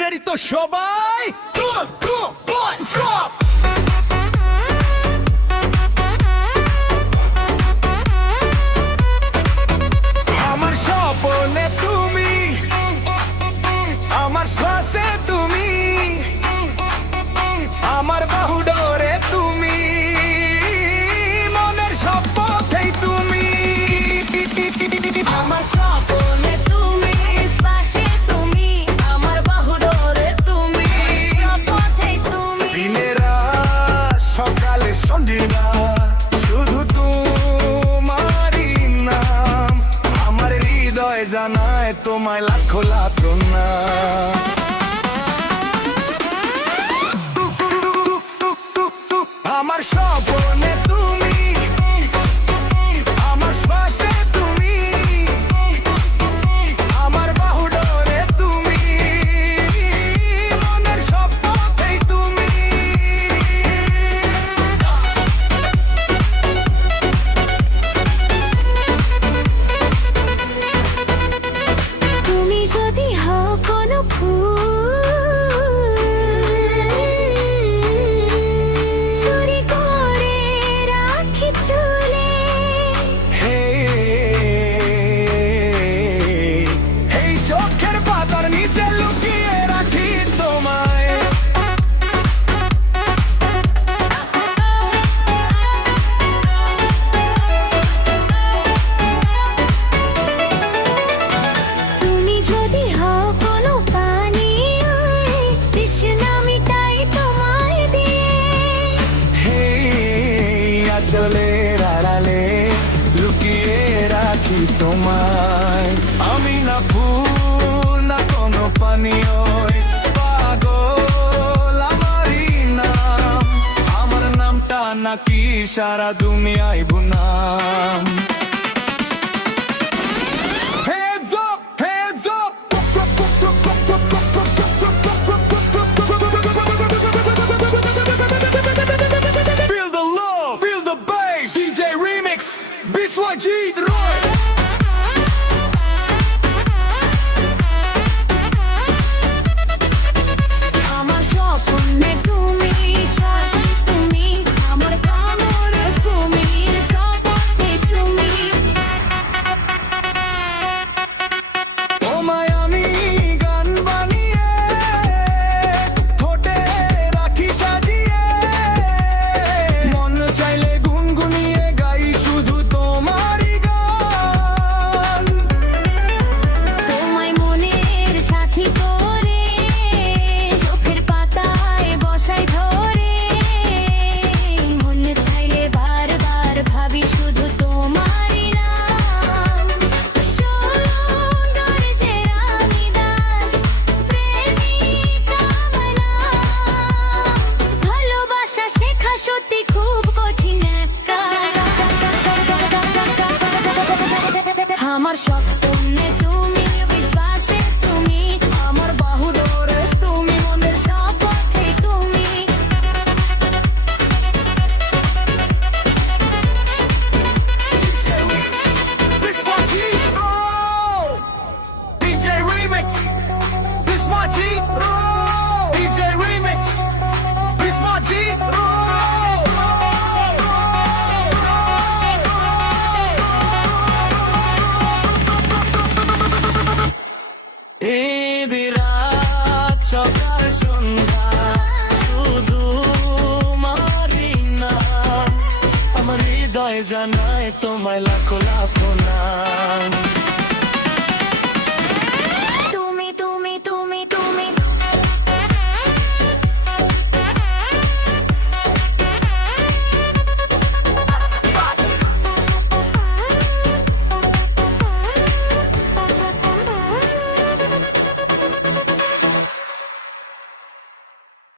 Ready তো সবাই? আমার স্বপ্নে তুমি, আমার শ্বাসে তুমি, আমার বাহু ডোরে তুমি, মনের সব পথেই তুমি। আমার স্বপ্নে তুমি, শ্বাসে তুমি, আমার বাহু ডোরে তুমি, সব পথেই তুমি। দিনের রাত, সকালে সন্ধ্যা, শুধু তোমারই নাম। আমার হৃদয় জানায় তোমায় লাখো লাখো নাম। আমার স্বপ্নে তুমি, আমার শ্বাসে তুমি, আমার বাহু ডোরে তুমি, মনের সব পথেই তুমি। তুমি যদি হও কোনো ফুল, চুরি করে রাখি চুলে, এই চোখের পাতার নিচে লুকিয়ে রাখি তোমায়। তুমি যদি হও কোনো পানি, তৃষ্ণা মিটাই তোমায় দিয়ে। আঁচলের আড়ালে লুকিয়ে রাখি তোমায়। আমি না ফুল না কোনো পানীয়, পাগল আমারই নাম। আমার নামটা নাকি সারা দুনিয়ায় গুনাম। Hands up, hands up. Feel the love, feel the bass. DJ Remix, Biswajit Roy. আমার স্বপ্নে তুমি, শ্বাসে তুমি, আমার কামড়ে তুমি, সব পথেই তুমি। তোমায় আমি গান বানিয়ে ঠোঁটে রাখি সাজিয়ে, মন চাইলে গুনগুনিয়ে গাই শুধু তোমারই গান। তোমায় মনের সাথী করে, চোখের পাতায় বসাই ধরে, মনে চাইলে বারবার ভাবি শুধু তোমারই নাম। সুন্দর যে রানী দাস, প্রেমিকা আমার নাম। ভালোবাসা শেখা সত্যি খুব কঠিন এক কাজ। আমার স্বপ্নে তুমি, বিশ্বাসে তুমি, আমার বাহু ডোরে তুমি, মনের সব পথেই তুমি। Biswajit Roy. DJ Remix, Biswajit Roy. DJ Remix, Biswajit রাত সকাল সন্ধ্যা, শুধু মারি নাম। আমার হৃদয় জানায় তোমায় লাখো লাখো নাম।